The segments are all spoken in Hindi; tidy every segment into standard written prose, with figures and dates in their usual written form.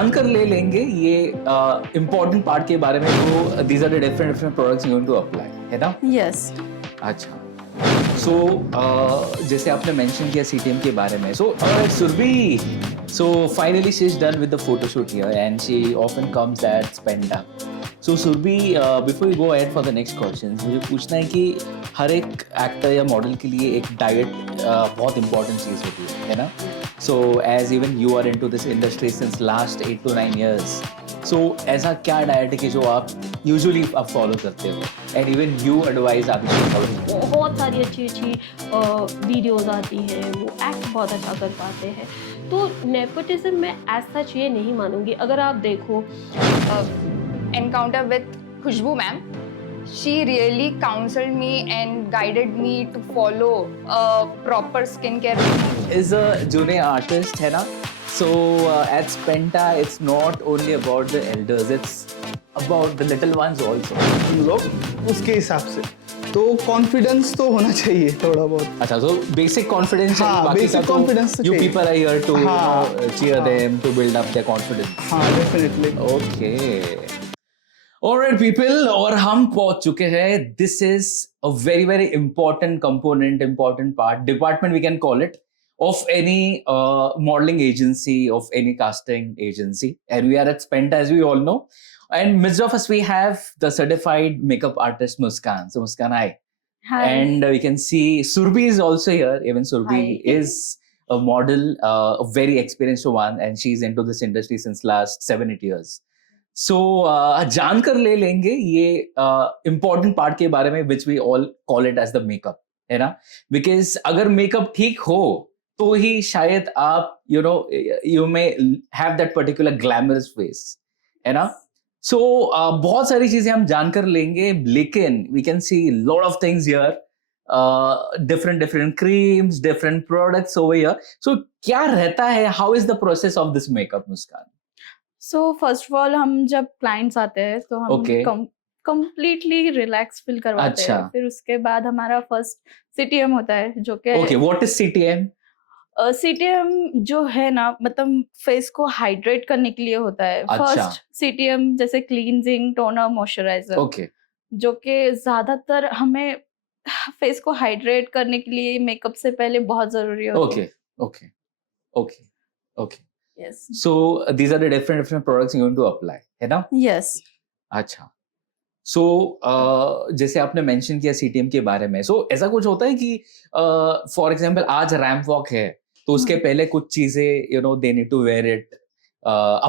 जानकर ले लेंगे ये इम्पोर्टेंट पार्ट के बारे में, जो these are the different different products you want to apply, है ना? यस। अच्छा, सो जैसे आपने मेंशन किया सीटीएम के बारे में, so Surabhi, so finally she is done with the photoshoot here and she often comes at स्पेंडा. So Surabhi, before you go ahead for the next questions, मुझे पूछना है कि हर एक एक्टर या मॉडल के लिए एक डाइट बहुत इंपॉर्टेंट चीज़ होती है ना? So as even you are into this industry since last 8 to 9 years, so ऐसा क्या डाइट है कि जो आप यूजुअली आप फॉलो करते हो एंड इवन यू एडवाइज आप इसको फॉलो? बहुत सारी अच्छी अच्छी वीडियोस आती हैं, वो एक्ट बहुत अच्छा कर पाते हैं. तो नेपोटिज्म मैं एज सच ये नहीं मानूंगी. अगर आप देखो encounter with Khushbu ma'am, she really counseled me and guided me to follow a proper skincare routine. Is a junior artist, है ना? So at Spenta, it's not only about the elders, it's about the little ones also. हम लोग उसके हिसाब से तो कॉन्फिडेंस तो होना चाहिए थोड़ा बहुत. अच्छा, so basic confidence हाँ, चाहिए, बाकी basic का तो confidence तो you चाहिए. people are here to हाँ, cheer हाँ. them, to build up their confidence. हाँ, डेफिनेटली. Okay. Alright people, और हम पहुंच चुके हैं. This is a very very important component, important part, department we can call it, of any modeling agency, of any casting agency, and we are at Spenta, as we all know. And midst of us we have the certified makeup artist Muskan. So Muskan, hi. Hi. And we can see Surbhi is also here. Even Surbhi Hi. is a model, a very experienced one, and she's into this industry since last 7-8 years. So जानकर ले लेंगे ये important part के बारे में, which we all call it as the makeup, है ना? Because अगर makeup ठीक हो तो ही शायद आप you may have that particular glamorous face, है ना? So बहुत सारी चीजें हम जानकर लेंगे, लेकिन we can see lot of things here, different creams, different products over here. So क्या रहता है? How is the process of this makeup, Muskan? So first of all हम जब क्लाइंट्स आते हैं तो हम Okay. कंप्लीटली रिलैक्स फील करवाते अच्छा. हैं. फिर उसके बाद हमारा फर्स्ट सीटीएम होता है जो कि Okay, what is CTM? CTM जो है ना, मतलब फेस को हाइड्रेट करने के लिए होता है. अच्छा. फर्स्ट सीटीएम जैसे क्लींजिंग, टोनर, मॉइस्चराइजर, Okay. जो कि ज्यादातर हमें फेस को हाइड्रेट करने के लिए मेकअप से पहले बहुत जरूरी होती है. Okay. Yes. So these are the different products you want to apply, है ना? यस. अच्छा. So जैसे आपने मेंशन किया सीटीएम के बारे में, so ऐसा कुछ होता है कि फॉर एग्जांपल आज रैम्प वॉक है तो उसके पहले कुछ चीजें they need to wear it,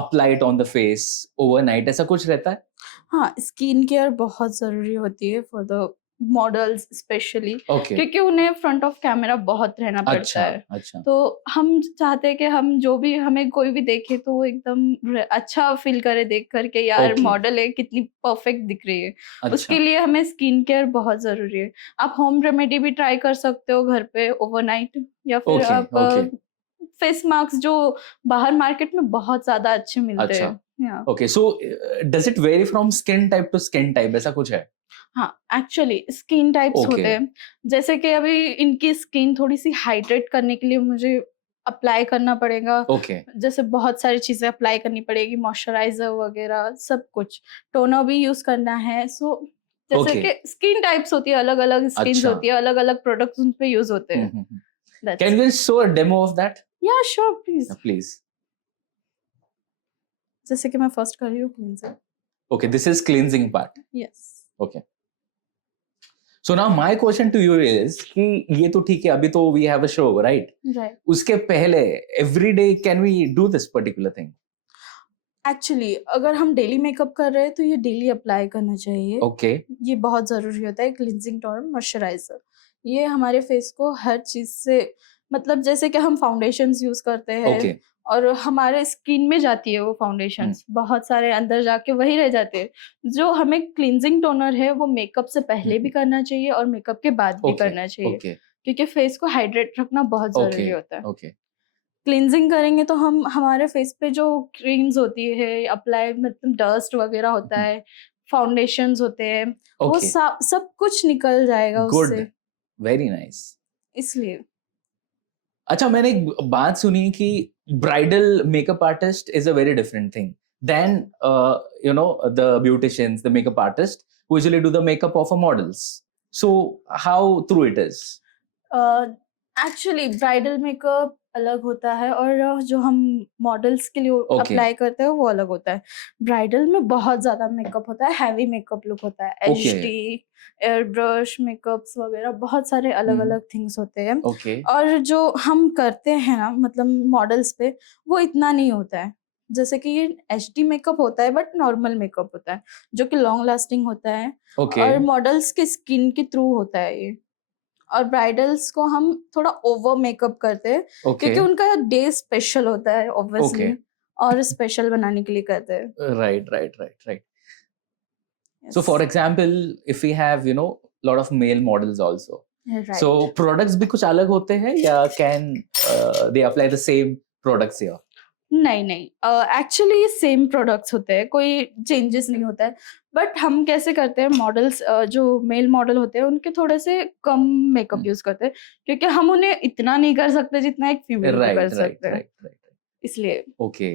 apply it on the face overnight, ऐसा कुछ रहता है? हाँ, स्किन केयर बहुत जरूरी होती है for the models specially, Okay. क्योंकि उन्हें फ्रंट ऑफ कैमरा बहुत रहना पड़ता अच्छा. है. अच्छा. तो हम चाहते हैं कि हम जो भी हमें कोई भी देखे तो वो एकदम अच्छा फील करे देख करके, यार Okay. मॉडल है, कितनी परफेक्ट दिख रही है. अच्छा. उसके लिए हमें स्किन केयर बहुत जरूरी है. आप होम रेमेडी भी ट्राई कर सकते हो घर पे ओवरनाइट, या फिर Okay, आप okay. फेस मास्क जो बाहर मार्केट में बहुत ज्यादा अच्छे मिलते अच्छा. हैं. Yeah. Okay, so does it vary from skin type to skin type, ऐसा कुछ है? हाँ, एक्चुअली स्किन टाइप्स Okay. होते हैं. जैसे कि अभी इनकी स्किन थोड़ी सी हाइड्रेट करने के लिए मुझे अप्लाई करना पड़ेगा. Okay. जैसे बहुत सारी चीजें अप्लाई करनी पड़ेगी, मॉइस्चराइजर वगैरह सब कुछ, टोनर भी यूज करना है. सो जैसे Okay. कि स्किन टाइप्स होती है, अलग अलग स्किन अच्छा. होती है, अलग अलग प्रोडक्ट्स उन पे यूज होते हैं. That's Can it. we show a demo of that? Yeah, sure, please. Please. जैसे कि मैं फर्स्ट कर रही हूँ cleanser. Okay, this is cleansing part. Yes. Okay. So now my question to you is कि ये तो ठीक है, अभी तो we have a show, right? Right. उसके पहले every day can we do this particular thing? Actually अगर हम डेली मेकअप कर रहे हैं तो ये डेली अप्लाई करना चाहिए. Okay. ये बहुत ज़रूरी होता है. क्लिनजिंग टोनर, मॉइस्चराइजर, ये हमारे फेस को हर चीज़ से, मतलब जैसे कि हम फाउंडेशंस यूज़ करते हैं Okay. और हमारे स्किन में जाती है वो फाउंडेशंस, बहुत सारे अंदर जाके वही रह जाते हैं. जो हमें क्लिनजिंग टोनर है वो मेकअप से पहले भी करना चाहिए और मेकअप के बाद भी Okay. करना चाहिए, Okay. क्योंकि फेस को हाइड्रेट रखना बहुत ज़रूरी Okay. होता है. Okay. क्लिनजिंग करेंगे तो हम हमारे फेस पे जो क्रीम्स होती है अप्लाई, मतलब डस्ट वगैरह होता है, फाउंडेशंस होते हैं, वो Okay. सब कुछ निकल जाएगा Good. उससे. Very nice. इसलिए अच्छा, मैंने एक बात सुनी कि bridal makeup artist is a very different thing than the beauticians, the makeup artist who usually do the makeup of a models. So how true it is? Actually bridal makeup अलग होता है और जो हम मॉडल्स के लिए Okay. अप्लाई करते हैं वो अलग होता है। ब्राइडल में बहुत ज़्यादा मेकअप होता है, हैवी मेकअप लुक होता है, Okay. HD, air brush makeups वगैरह बहुत सारे अलग-अलग थिंग्स होते हैं। Okay. और जो हम करते हैं ना मतलब मॉडल्स पे वो इतना नहीं होता है। जैसे कि ये एचडी मेकअप होता है बट नॉर्मल मेकअप होता है, जो कि लॉन्ग लास्टिंग होता है Okay. और मॉडल्स के स्किन के थ्रू होता है ये। और ब्राइडल्स को हम थोड़ा ओवर मेकअप करते हैं Okay. क्योंकि उनका डे स्पेशल होता है ऑब्वियसली Okay. और स्पेशल बनाने के लिए करते हैं। Right. So for example, if we have, lot of male models also. Right. So products भी कुछ अलग होते हैं या can they apply the same products here? नहीं एक्चुअली सेम प्रोडक्ट्स होते हैं, कोई चेंजेस नहीं होता है। बट हम कैसे करते हैं मॉडल्स जो मेल मॉडल होते हैं उनके थोड़े से कम मेकअप यूज करते हैं क्योंकि हम उन्हें इतना नहीं कर सकते जितना एक फीमेल को कर सकते हैं, Right. इसलिए। Okay.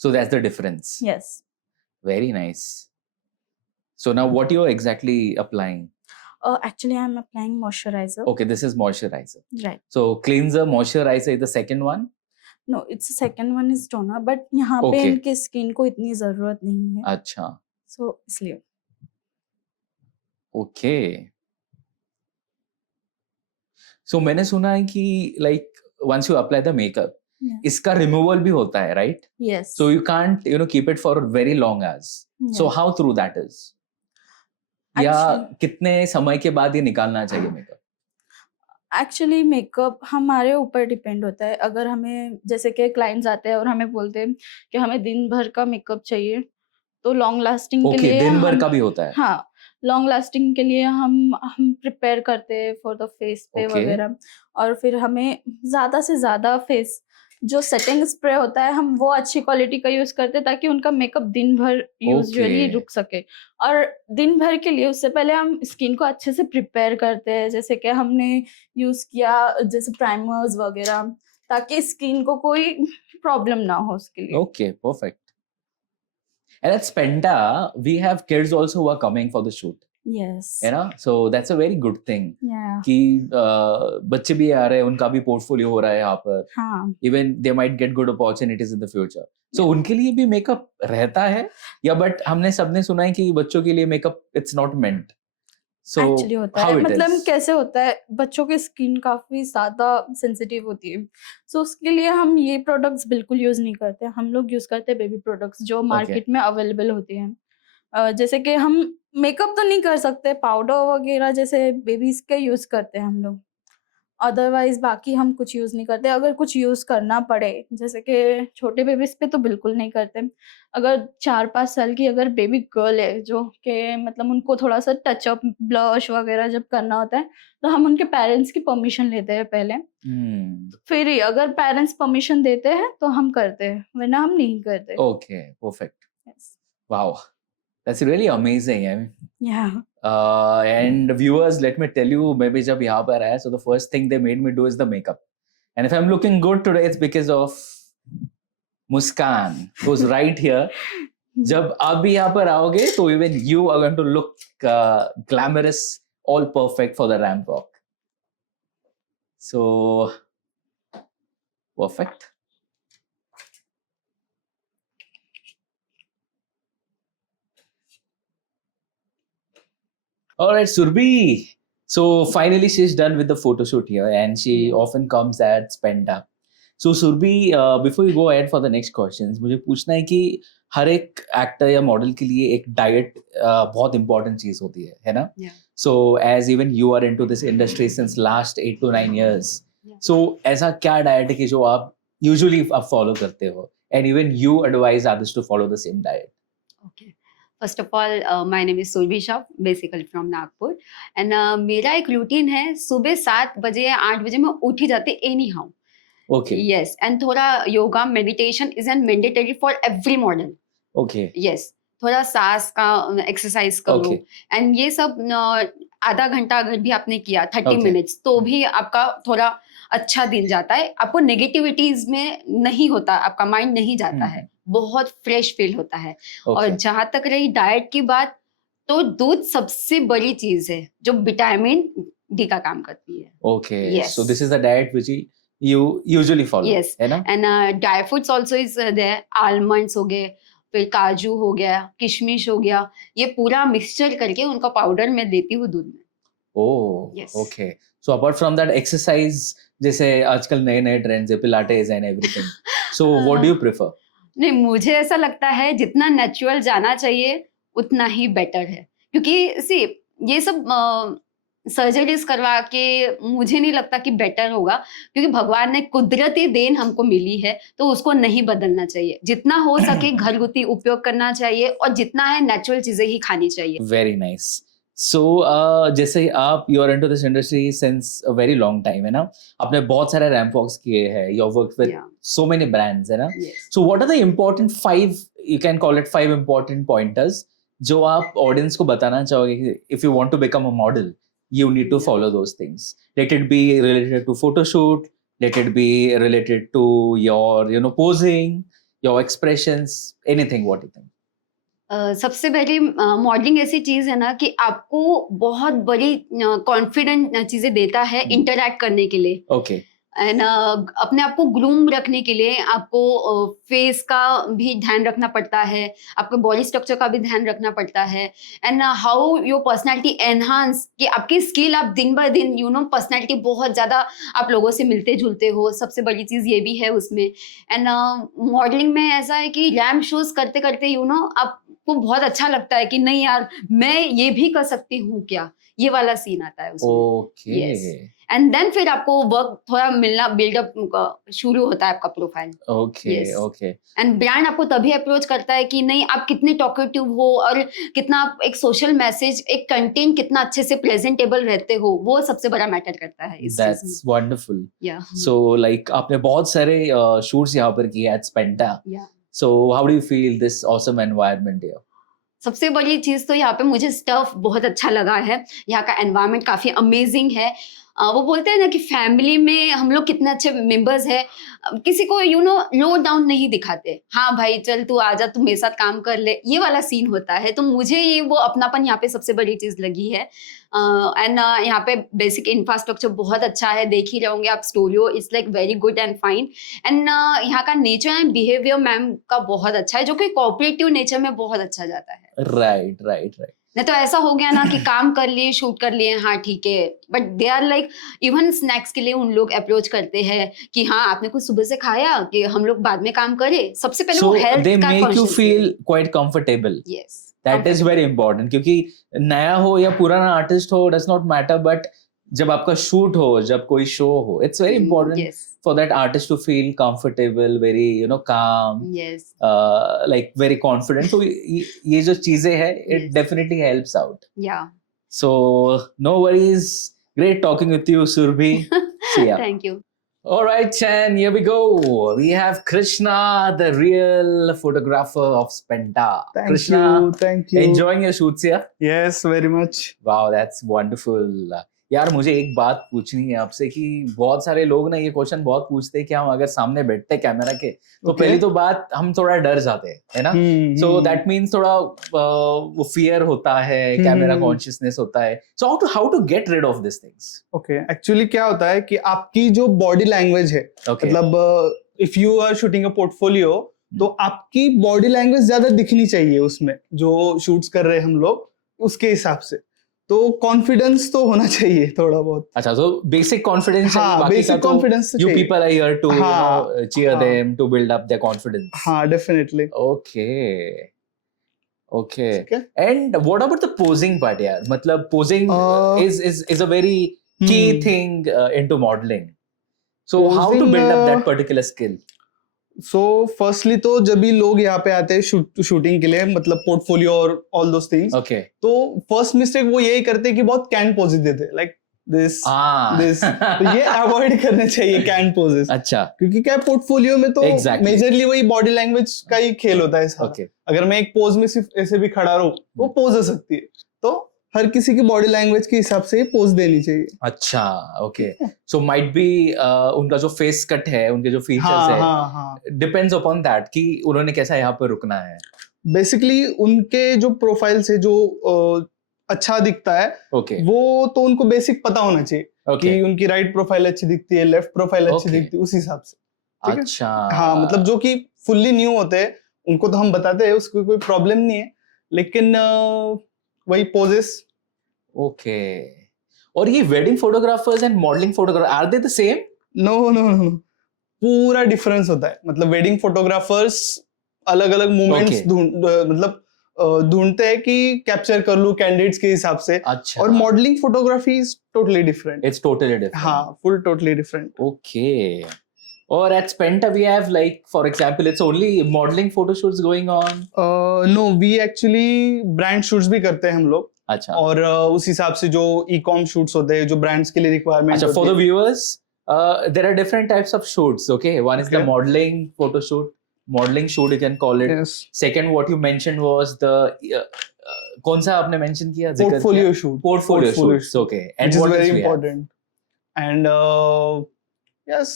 So that's the difference. Yes Very nice. So now what you're exactly applying? Actually I am applying moisturiser. Okay, this is moisturizer. Right. So cleanser, moisturizer is the second one. No it's second one is toner but यहाँ पे Okay. इनके स्किन को इतनी जरूरत नहीं है, अच्छा. सो इसलिए। Okay. So मैंने सुना है कि like once you apply the makeup, इसका removal भी होता है, right? Yes. So you can't, keep it for very long hours. So how true that is? या Actually- कितने समय के बाद ये निकालना चाहिए मेकअप? एक्चुअली मेकअप हमारे ऊपर डिपेंड होता है। अगर हमें जैसे कि क्लाइंट्स आते हैं और हमें बोलते हैं कि हमें दिन भर का मेकअप चाहिए तो लॉन्ग लास्टिंग के Okay, लिए दिन भर हम का भी होता है. हाँ लॉन्ग लास्टिंग के लिए हम प्रिपेयर करते हैं फॉर द फेस पे Okay. वगैरह। और फिर हमें ज़्यादा से ज़्यादा फेस जो सेटिंग स्प्रे होता है हम वो अच्छी क्वालिटी का यूज़ करते हैं ताकि उनका मेकअप दिन भर यूजुअली Okay. रुक सके। और दिन भर के लिए उससे पहले हम स्किन को अच्छे से प्रिपेयर करते हैं, जैसे कि हमने यूज़ किया जैसे प्राइमर्स वगैरह, ताकि स्किन को कोई प्रॉब्लम ना हो उसके लिए। Okay, perfect. And at Spenta, we have kids also who are coming for the shoot. Yes So that's a very good thing. या कि बच्चे भी आ रहे हैं, उनका भी पोर्टफोलियो हो रहा है यहाँ पर. हाँ Even they might get good opportunities in the future. So उनके लिए भी मेकअप रहता है या बट हमने सबने सुना है कि बच्चों के लिए makeup it's not meant. So actually होता how है, it मतलब is? कैसे होता है बच्चों की स्किन काफी ज्यादा सेंसिटिव होती है, सो उसके लिए हम ये प्रोडक्ट्स बिल्कुल यूज नहीं करते। हम लोग यूज करते हैं बेबी प्रोडक्ट्स जो मार्केट में अवेलेबल होती हैं। जैसे कि हम मेकअप तो नहीं कर सकते, पाउडर वगैरह जैसे बेबीज के यूज करते हैं हम लोग, अदरवाइज बाकी हम कुछ यूज नहीं करते। अगर कुछ यूज करना पड़े जैसे कि छोटे बेबीज पे तो बिल्कुल नहीं करते। अगर 4-5 साल की अगर बेबी गर्ल है जो कि मतलब उनको थोड़ा सा टचअप ब्लश वगैरह जब करना होता है तो हम उनके पेरेंट्स की परमिशन लेते हैं पहले, फिर ही अगर पेरेंट्स परमिशन देते हैं तो हम करते हैं, वरना हम नहीं करते। Okay, perfect. Wow, that's really amazing. I mean, या and viewers, let me tell you, maybe जब यहाँ पर आया, so the first thing they made me do is the makeup. And if I'm looking good today, it's because of Muskan, who's right here. जब आप भी यहाँ पर आओगे, तो even you are going to look glamorous, all perfect for the ramp walk. So, perfect. All right, Surbhi. So finally, she's done with the photo shoot here, and she often comes at Spenta. So Surbhi, before you go ahead for the next questions, मुझे पूछना है कि हर एक एक्टर या मॉडल के लिए एक डाइट बहुत इंपॉर्टेंट चीज होती है ना? So as even you are into this industry since last 8 to 9 years, so ऐसा क्या डाइट है कि जो आप usually आप फॉलो करते हो, and even you advise others to follow the same diet? Okay. First of all, my name is Surbi Shah, basically from Nagpur. And मेरा एक रूटीन है, सुबह 7 बजे या 8 बजे मैं उठ ही जाती any how. Okay. Yes. And थोड़ा yoga, meditation is an mandatory for every model. Okay. Yes. थोड़ा सांस का एक्सरसाइज करो. Okay. And ये सब आधा घंटा अगर भी आपने किया 30 Okay. मिनट्स तो भी आपका थोड़ा अच्छा दिन जाता है, आपको नेगेटिविटीज में नहीं होता, आपका माइंड नहीं जाता है, बहुत फ्रेश फील होता है। और Okay. जहां तक रही डाइट की बात, तो दूध सबसे बड़ी चीज है जो विटामिन डी का काम करती है। Okay. Yes. So this is the diet which you usually follow. Yes. है ना? And dry fruits also is there, almonds हो गए, फिर काजू हो गया, किशमिश हो गया, ये पूरा मिक्सचर करके उनका पाउडर मैं देती हूँ दूध में। Oh, Yes. okay. So apart from that exercise, जैसे आजकल नए नए ट्रेंड्स है, Pilates and everything. So what do you prefer? नहीं, मुझे ऐसा लगता है जितना नेचुरल जाना चाहिए उतना ही बेटर है, क्योंकि सी ये सब सर्जरीज करवा के मुझे नहीं लगता कि बेटर होगा, क्योंकि भगवान ने कुदरती देन हमको मिली है तो उसको नहीं बदलना चाहिए। जितना हो सके घरगुती उपयोग करना चाहिए और जितना है नेचुरल चीजें ही खानी चाहिए। Very nice. So जैसे आप you are into this industry since a very long time है ना, आपने बहुत सारे रैंप वॉक्स किए हैं, you have worked with Yeah. so many brands है ना. Yes. So what are the important 5, you can call it 5 important pointers जो आप ऑडियंस को बताना चाहोगे कि if you want to become a model, you need to Yeah. follow those things. Let it be related to photo shoot, let it be related to your posing, your expressions, anything, what you think. सबसे पहले मॉडलिंग ऐसी चीज है ना कि आपको बहुत बड़ी कॉन्फिडेंट चीजें देता है इंटरैक्ट करने के लिए, Okay. एंड अपने आप को ग्रूम रखने के लिए आपको फेस का भी ध्यान रखना पड़ता है, आपके बॉडी स्ट्रक्चर का भी ध्यान रखना पड़ता है, and how your personality enhance, कि आपकी स्किल आप दिन ब दिन पर्सनालिटी बहुत ज़्यादा आप लोगों से मिलते जुलते हो, सबसे बड़ी चीज़ ये भी है उसमें। एंड मॉडलिंग में ऐसा है कि रैम्प शोज करते करते आपको बहुत अच्छा लगता है कि नहीं यार मैं ये भी कर सकती हूँ क्या, ये वाला सीन आता है उसमें। Okay. Yes. एंड देन फिर आपको वर्क थोड़ा मिलना, बिल्डअप शुरू होता है आपका profile. Okay. Yes. Okay. And brand आपको तभी अप्रोच करता है कि नहीं आप कितने टॉकेटिव हो और कितना आप एक सोशल मैसेज, एक कंटेंट कितना अच्छे से प्रेजेंटेबल रहते हो, वो सबसे बड़ा मैटर करता है इस चीज That's wonderful. में। या So like आपने बहुत सारे shoots यहाँ पर किए at Spenta. या So how do you feel this awesome environment here? सबसे बड़ी चीज तो यहाँ पे मुझे स्टफ बहुत अच्छा लगा है, यहाँ का एनवायरनमेंट काफी अमेजिंग है। वो बोलते हैं ना कि फैमिली में हम लोग कितने अच्छे मेंबर्स हैं, किसी को लो डाउन नहीं दिखाते, हाँ भाई चल तू आजा, तू मेरे साथ काम कर ले, ये वाला सीन होता है। तो मुझे ये वो अपनापन यहाँ पे सबसे बड़ी चीज लगी है। एंड यहाँ पे बेसिक इंफ्रास्ट्रक्चर बहुत अच्छा है, देख ही रहोगे आप, studio it's like very good and fine. And यहाँ का नेचर एंड बिहेवियर मैम का बहुत अच्छा है, जो कि कोऑपरेटिव नेचर में बहुत अच्छा जाता है। Right, right, right. नहीं तो ऐसा हो गया ना कि काम कर लिए, शूट कर लिए, हाँ ठीक है, but they are like even snacks के लिए उन लोग अप्रोच करते हैं कि हाँ आपने कुछ सुबह से खाया कि हम लोग बाद में काम करें। सबसे पहले So वो हेल्थ they का make you conscious feel है। quite comfortable. Yes. That is very important क्योंकि नया हो या पुराना आर्टिस्ट हो does not matter, but जब आपका शूट हो, जब कोई शो हो, it's very important Yes. for that artist to feel comfortable, very calm, Yes. like very confident. So ये जो चीजें हैं, it Yes. definitely helps out. Yeah. So no worries. Great talking with you, Surbhi. See ya. Thank you. All right, Chan, here we go. We have Krishna, the real photographer of Spenta. Thank Krishna, you. Thank you. enjoying your shoots here? Yes, very much. Wow, that's wonderful. यार मुझे एक बात पूछनी है आपसे कि बहुत सारे लोग ना ये क्वेश्चन बहुत पूछते हैं कि हम अगर सामने बैठते कैमरा के तो Okay. पहली तो बात हम थोड़ा डर जाते हैं, है ना? सो दैट मीन्स थोड़ा वो फियर होता है, कैमरा कॉन्शियसनेस होता है. So how to get rid of this things? Okay, actually क्या होता है कि आपकी जो बॉडी लैंग्वेज है, ओके, मतलब if you are shooting a portfolio तो आपकी बॉडी लैंग्वेज ज्यादा दिखनी चाहिए उसमें, जो शूट्स कर रहे हैं हम लोग उसके हिसाब से। तो कॉन्फिडेंस तो होना चाहिए थोड़ा बहुत। अच्छा, so basic confidence चाहिए, हाँ, बाकी का बेसिक तो confidence you people are here to हाँ, cheer हाँ. them, to build up their confidence. हाँ, डेफिनेटली। Okay. Okay. ठीक है। And what about the posing part यार? मतलब posing is a very key thing into modeling. So how to Posing, build up that particular skill? So firstly तो जब भी लोग यहाँ पे आते हैं शूटिंग के लिए, मतलब पोर्टफोलियो और ऑल दोस थिंग्स, Okay. तो फर्स्ट मिस्टेक वो यही करते हैं कि बहुत कैन पोजेस देते हैं, लाइक दिस दिस। तो ये अवॉइड करने चाहिए कैन पोजेस, अच्छा. क्योंकि क्या पोर्टफोलियो में तो Exactly. मेजरली वही बॉडी लैंग्वेज का ही खेल होता है सारा। Okay. अगर मैं एक पोज में सिर्फ ऐसे भी खड़ा रहूं वो पोज हो सकती है, तो हर किसी की बॉडी लैंग्वेज के हिसाब से पोज देनी चाहिए। अच्छा, ओके। सो माइट बी उनका जो फेस कट है, उनके जो फीचर्स हाँ है, हाँ हाँ, डिपेंड्स अपॉन दैट कि उन्होंने कैसा यहाँ पे रुकना है। बेसिकली उनके जो प्रोफाइल से जो अच्छा दिखता है ओके वो तो उनको बेसिक पता होना चाहिए ओके, कि उनकी राइट प्रोफाइल अच्छी दिखती है, लेफ्ट प्रोफाइल अच्छी Okay. दिखती है, उस हिसाब से। ठीक है? अच्छा, हाँ, मतलब जो कि फुल्ली न्यू होते हैं उनको तो हम बताते हैं, उसको कोई प्रॉब्लम नहीं है, लेकिन वही पोजेस। ओके। और ये wedding photographers and modelling photographer, are they the same? No no no, पूरा डिफरेंस होता है। मतलब वेडिंग फोटोग्राफर्स अलग अलग मूवमेंट्स Okay. ढूंढते हैं कि कैप्चर कर लूं कैंडिडेट्स के हिसाब से, अच्छा, और modelling photography is totally different. It's totally different. हाँ, full totally different. Okay. Or at Spenta, we have like, for example, it's only modeling photo shoots going on. No, we actually brand shoots भी करते हैं हम लोग, अच्छा, और उस हिसाब से जो ई-कॉम शूट्स होते हैं, जो ब्रांड्स के लिए रिक्वायरमेंट अच्छा, for होती the है। viewers, there are different types of shoots. Okay, one is the Okay. modeling photo shoot, modeling shoot you can call it. Yes. Second, what you mentioned was the कौन सा आपने mention किया? जिक्र Portfolio किया? shoot. Portfolio Portfolio shoots. shoot. Okay, Which and is what very else we have? important. And yes,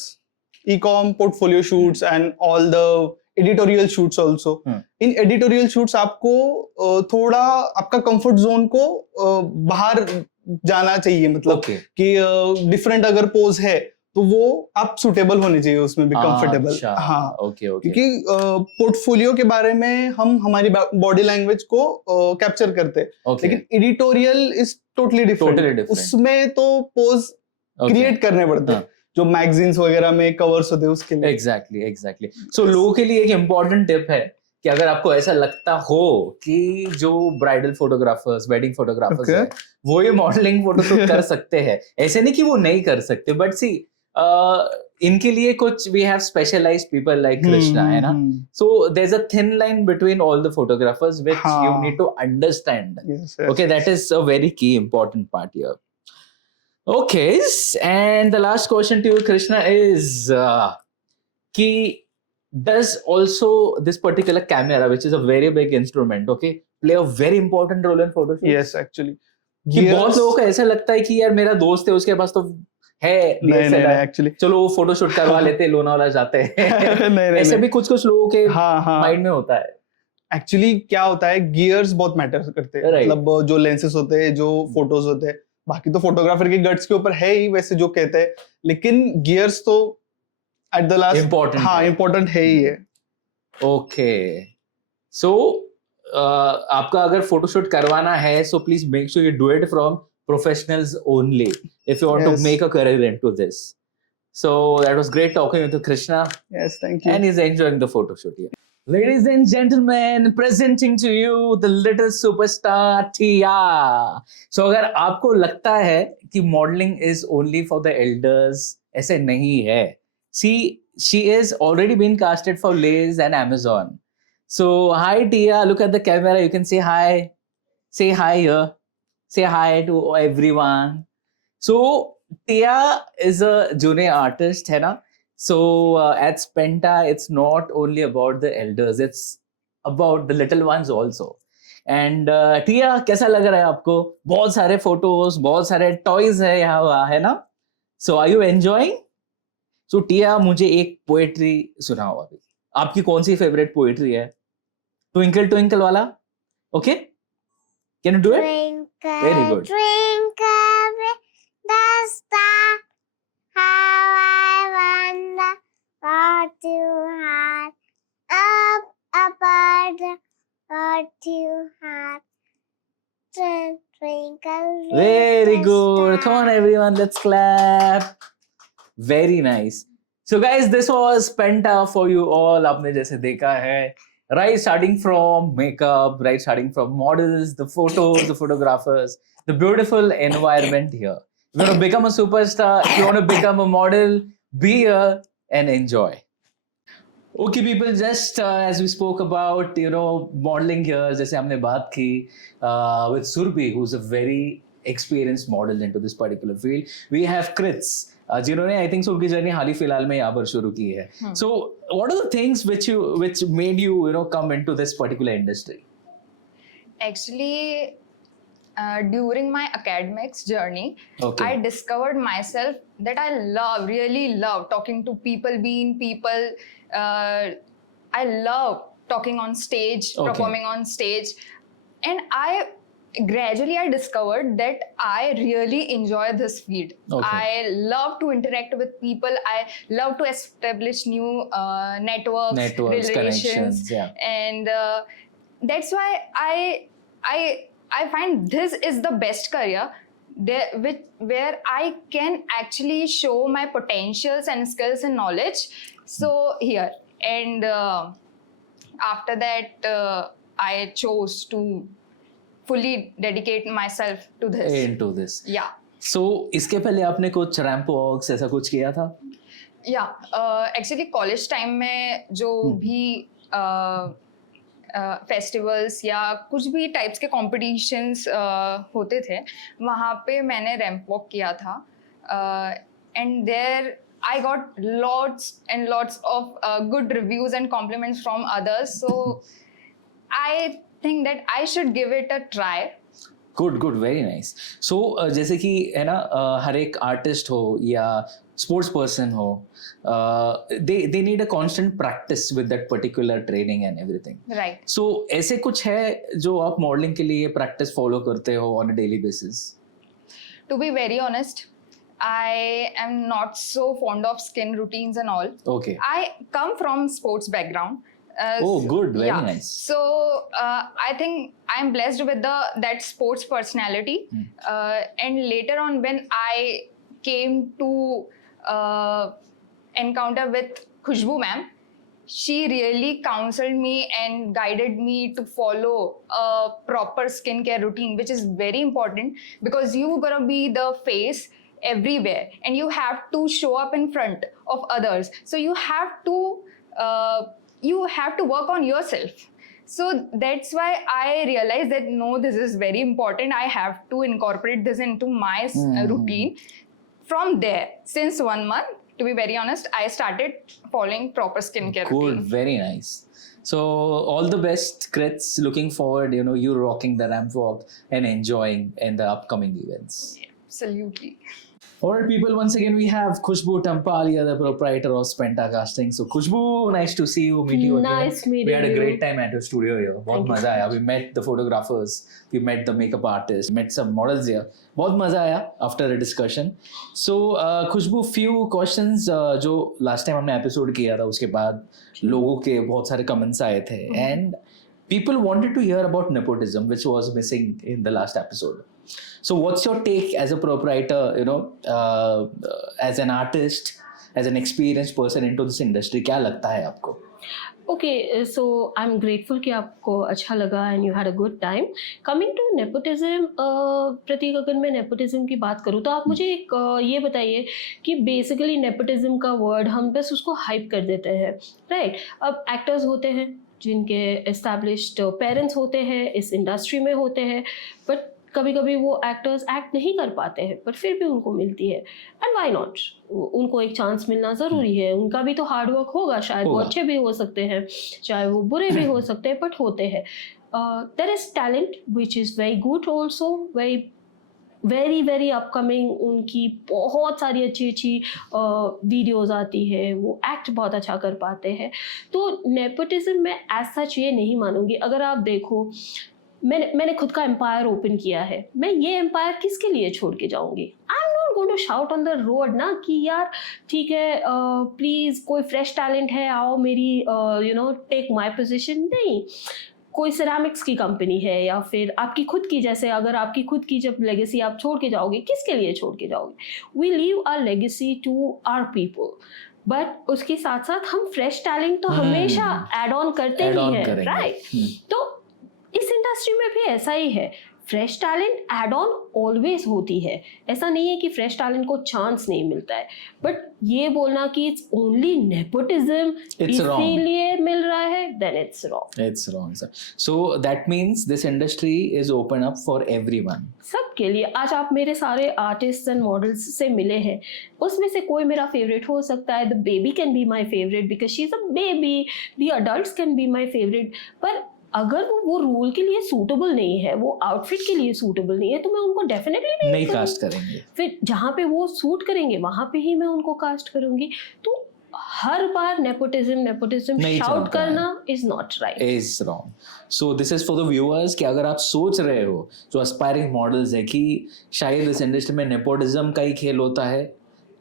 e-com portfolio shoots and all the editorial shoots also. In editorial shoots आपको थोड़ा आपका comfort zone को बाहर जाना चाहिए, मतलब Okay. कि डिफरेंट अगर पोज है तो वो आप सुटेबल होने चाहिए उसमें भी, कंफर्टेबल। अच्छा, हाँ, okay, okay. क्योंकि पोर्टफोलियो के बारे में हम हमारी बॉडी लैंग्वेज को कैप्चर करते हैं, Okay. लेकिन editorial is totally Totally different. different. उसमें तो पोज Okay. क्रिएट करने पड़ते हैं, हाँ. जो मैगजीन्स वगैरह में कवर्स होते हैं उसके लिए। Exactly exactly. सो लोगों के लिए एक इम्पोर्टेंट टिप है कि अगर आपको ऐसा लगता हो कि जो bridal photographers, wedding photographers Okay. है, वो ये मॉडलिंग फोटोशूट कर सकते हैं, ऐसे नहीं कि वो नहीं कर सकते, बट सी इनके लिए कुछ we have specialised people like Krishna, है ना? So there is a thin line between all the photographers which हाँ. You need to understand. Okay, that is a very key important part here. Okay, and the last question to you, Krishna, is ki does also this particular camera, which is a very big instrument, okay, play a very important role in photo shoots? Yes, actually कि बहुत लोगों को ऐसा लगता है कि यार मेरा दोस्त है, उसके पास तो है नहीं DSLR, एक्चुअली चलो वो फोटो शूट करवा लेते हैं, लोनावाला जाते हैं। नहीं ऐसे भी कुछ लोगों के हाँ हाँ, माइंड में होता है। एक्चुअली क्या होता है, गियर्स बहुत मैटर करते हैं। Right. मतलब जो लेंसेस होते हैं, जो फोटोज होते हैं, बाकी तो फोटोग्राफर के गट्स के ऊपर है ही वैसे जो कहते हैं, लेकिन गियर्स तो एट द लास्ट Important हाँ है। इम्पोर्टेंट है ही है। ओके, सो आपका अगर फोटोशूट करवाना है, so please make sure you do it from professionals only if you want to Yes. Make a career into this. So that was great talking with Krishna, yes, thank you. and he's enjoying the photo shoot here. Ladies and gentlemen, presenting to you the little superstar Tia. So अगर आपको लगता है कि modeling is only for the elders, ऐसे नहीं है. See, she is already been casted for Lay's and Amazon. So hi Tia, look at the camera. You can say hi. Say hi here. Say hi to everyone. So Tia is a junior artist, है ना? So at Spenta, it's not only about the elders, it's about the little ones also. And Tia, कैसा लग रहा है आपको? बहुत सारे फोटोज, बहुत सारे टॉयज है यहाँ, है ना? So are you enjoying? So Tia, मुझे एक पोएट्री सुनाओ अभी. आपकी कौन सी फेवरेट पोएट्री है? Twinkle Twinkle वाला? Okay? Can you do it? Very good. Twinkle with the star, how I wonder what you had up above the what you had. Twinkle with Very the good. Come on, star. everyone, let's clap. Very nice. So, guys, this was Penta for you all. आपने जैसे देखा है, right, starting from makeup, right, starting from models, the photos, the photographers, the beautiful environment here. If you want to become a superstar, if you want to become a model, be here and enjoy. Okay, people, just as we spoke about, modeling here, जैसे हमने बात की with Surbhi, who's a very experienced model into this particular field. We have Krits, जिन्होंने I think उनकी जर्नी हाल ही फिलहाल में यहाँ पर शुरू की है. So, what are the things which made you come into this particular industry? Actually, during my academics journey, Okay. I discovered myself that I really love talking to people, being people. I love talking on stage, Okay. performing on stage. And gradually I discovered that I really enjoy this field. Okay. I love to interact with people. I love to establish new networks, Networks, connections, yeah. And that's why I find this is the best career where I can actually show my potentials and skills and knowledge. So here, and after that I chose to fully dedicate myself to this. Into this. Yeah. So इसके पहले आपने कुछ रैंप वॉक्स ऐसा कुछ किया था? एक्चुअली कॉलेज टाइम में जो भी फेस्टिवल्स या कुछ भी टाइप्स के कॉम्पिटिशन्स होते थे, वहाँ पे मैंने रैंप वॉक किया था. And there I got lots and lots of good reviews and compliments from others. So I think that I should give it a try. Good good, very nice. So जैसे कि है ना, हर एक आर्टिस्ट हो या स्पोर्ट्स पर्सन हो, they need a constant practice with that particular training and everything. Right. सो ऐसे कुछ है जो आप मॉडलिंग के लिए प्रैक्टिस फॉलो करते हो on a daily basis? To be very honest, I am not so fond of skin routines and all. Okay. I come from sports background. Oh, good, very yeah. nice. So I think I'm blessed with that sports personality. And later on, when I came to encounter with Khushbu ma'am, she really counseled me and guided me to follow a proper skincare routine, which is very important because you're gonna be the face everywhere and you have to show up in front of others. So you have to work on yourself. So that's why I realized that no, this is very important. I have to incorporate this into my routine. From there, since 1 month, to be very honest, I started following proper skincare Good, routine. very nice. So all the best, Krits. Looking forward, you rocking the ramp walk and enjoying in the upcoming events. Absolutely. Alright, people, once again we have Khushbu Tampalia, the proprietor of Spenta Casting. So Khushbu, nice to see you, meet you again. Nice meeting We had a you. great time at your studio here. बहुत Thank you मजा so आया. We met the photographers, we met the makeup artists, met some models here. बहुत मजा आया after a discussion. So Khushbu, few questions जो last time हमने episode किया था, उसके बाद लोगों के बहुत सारे comments आए थे and people wanted to hear about nepotism, which was missing in the last episode. So what's your take as a proprietor, as an artist, as an experienced person into this industry? क्या लगता है आपको? Okay, so I'm grateful कि आपको अच्छा लगा and you had a good time. Coming to nepotism, प्रतीक, अगर मैं nepotism की बात करूँ तो आप मुझे एक ये बताइए कि basically nepotism का word हम बस उसको hype कर देते हैं, right? अब actors होते हैं जिनके established parents होते हैं, इस industry में होते हैं, but कभी कभी वो एक्टर्स एक्ट नहीं कर पाते हैं पर फिर भी उनको मिलती है एंड व्हाई नॉट, उनको एक चांस मिलना ज़रूरी है. उनका भी तो हार्ड वर्क होगा, शायद वो अच्छे भी हो सकते हैं, चाहे वो बुरे भी हो सकते हैं, बट होते हैं. There is talent which is very good also, very very upcoming. उनकी बहुत सारी अच्छी अच्छी वीडियोज़ आती है, वो एक्ट बहुत अच्छा कर पाते हैं. तो नेपोटिज्म में एज सच ये नहीं मानूंगी. अगर आप देखो, मैंने खुद का एम्पायर ओपन किया है, मैं ये एम्पायर किसके लिए छोड़ के जाऊंगी? I am not going to shout on the road ना कि यार ठीक है, प्लीज़ कोई फ्रेश टैलेंट है, आओ मेरी टेक माई पोजीशन. नहीं, कोई सिरेमिक्स की कंपनी है या फिर आपकी खुद की, जैसे अगर आपकी खुद की जब लेगेसी आप छोड़ के जाओगे, किसके लिए छोड़ के जाओगे? We leave our legacy to our people, but उसके साथ साथ हम फ्रेश टैलेंट तो हमेशा एड ऑन करते ही हैं, राइट? तो इस इंडस्ट्री में भी ऐसा ही है, fresh talent add on always होती है. ऐसा नहीं है कि फ्रेश टैलेंट को चांस नहीं मिलता है, बट ये बोलना कि इट्स ओनली नेपोटिज्म इसीलिए मिल रहा है, then it's wrong. It's wrong, sir. So that means this industry is open up for everyone. सबके लिए. आज आप मेरे सारे आर्टिस्ट एंड मॉडल्स से मिले हैं, उसमें से कोई मेरा फेवरेट हो सकता है. The baby can be my favourite because she is a baby, the adults can be my favourite, पर अगर वो रोल के लिए सूटेबल नहीं है, वो आउटफिट के लिए सूटेबल नहीं है, तो मैं उनको डेफिनेटली नहीं कास्ट करेंगे। फिर जहाँ पे वो सूट करेंगे वहां पे ही मैं उनको कास्ट करूंगी। तो हर बार नेपोटिज्म नहीं शाउट चलता है। करना is not right. is wrong. So this is for the viewers कि अगर आप सोच रहे हो जो aspiring models है कि शायद इस इंडस्ट्री में nepotism का ही खेल होता है,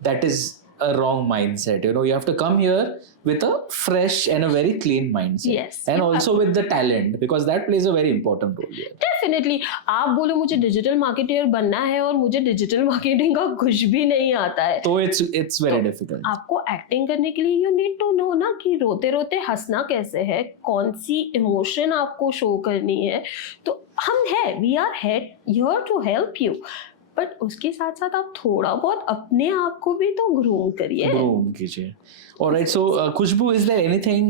that is a wrong mindset. You know, you have to come here with a fresh and a very clean mindset. Yes. And You also with the talent, because that plays a very important role here. Definitely आप बोलो मुझे डिजिटल मार्केटर बनना है और मुझे डिजिटल मार्केटिंग का कुछ भी नहीं आता है, So it's very difficult. आपको एक्टिंग करने के लिए यू नीड टू नो ना कि रोते रोते हंसना कैसे है, कौन सी इमोशन आपको शो करनी है। तो हम है, we are here to help you, but उसके साथ साथ आप थोड़ा बहुत अपने आप को भी तो ग्रूम करिए। Groom कीजिए। Alright, so Khushbu, is there anything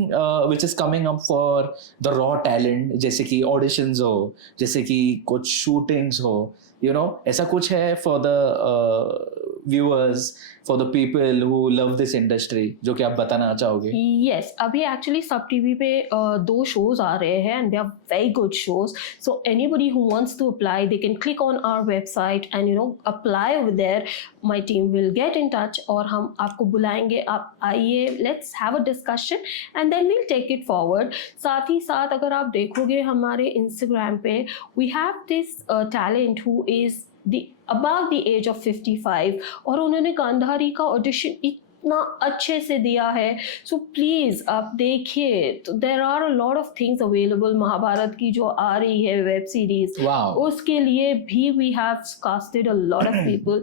which is coming up for the raw talent, जैसे कि auditions हो, जैसे कि कुछ shootings हो, you know, ऐसा कुछ है for the viewers, for the people who love this industry, जो कि आप बताना चाहोगे? यस, अभी एक्चुअली सब टीवी पे 2 शोज आ रहे हैं and they are very good shows. So anybody who wants to apply they can click on our website and you know apply over there. My team will get in touch और हम आपको बुलाएंगे, आप आइए, let's have a discussion and then we'll take it forward. साथ ही साथ अगर आप देखोगे हमारे इंस्टाग्राम पे, we have this talent who is above the age of 55 और उन्होंने गांधारी का ऑडिशन इतना अच्छे से दिया है। सो प्लीज़ आप देखिए, तो there are a lot of things available. Mahabharat की जो आ रही है वेब सीरीज, Wow. उसके लिए भी we have casted a lot of people.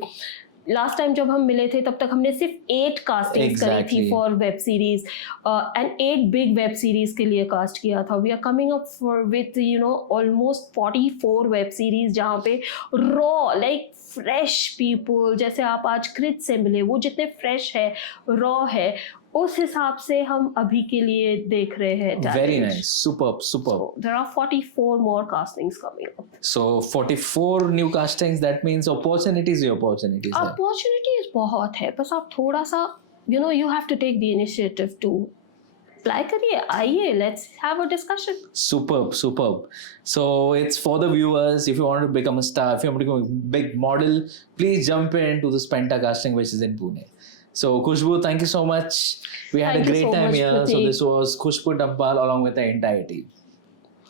Last time जब हम मिले थे तब तक हमने सिर्फ 8 कास्टिंग्स करी थी Exactly. For web series and 8 big web series के लिए कास्ट किया था। We are coming up for with you know almost 44 web series जहाँ पे रॉ लाइक फ्रेश पीपल, जैसे आप आज क्रिट से मिले, वो जितने फ्रेश है, रॉ है, उस हिसाब से हम अभी के लिए देख रहे हैं। Very nice, superb. There are 44 more castings coming up. So 44 new castings, that means opportunities है। Opportunities बहुत है, बस आप थोड़ा सा you know you have to take the initiative to apply करिए, आइए, let's have a discussion. Superb. So it's for the viewers. If you want to become a star, if you want to become a big model, please jump into this Penta casting, which is in Pune. So Khushbu, thank you so much. We had Thank a you great so time much, here. So Prateek. this was Khushbu Dampal along with the entire team.